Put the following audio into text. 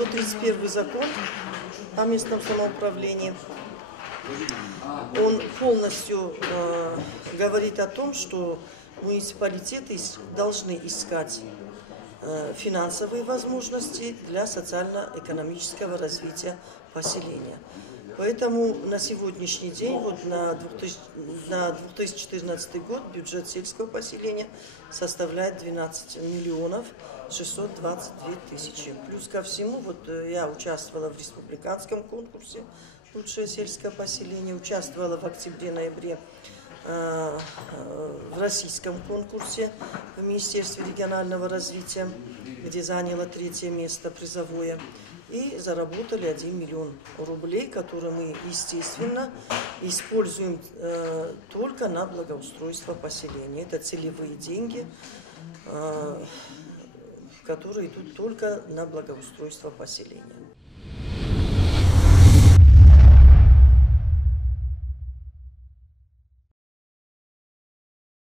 131 закон о местном самоуправлении, он полностью говорит о том, что муниципалитеты должны искать финансовые возможности для социально-экономического развития поселения. Поэтому на сегодняшний день, вот на 2014 год, бюджет сельского поселения составляет 12 миллионов 622 тысячи. Плюс ко всему, вот я участвовала в республиканском конкурсе «Лучшее сельское поселение», участвовала в октябре-ноябре в российском конкурсе в Министерстве регионального развития, где заняла 3-е место призовое. И заработали 1 миллион рублей, которые мы, естественно, используем только на благоустройство поселения. Это целевые деньги, которые идут только на благоустройство поселения.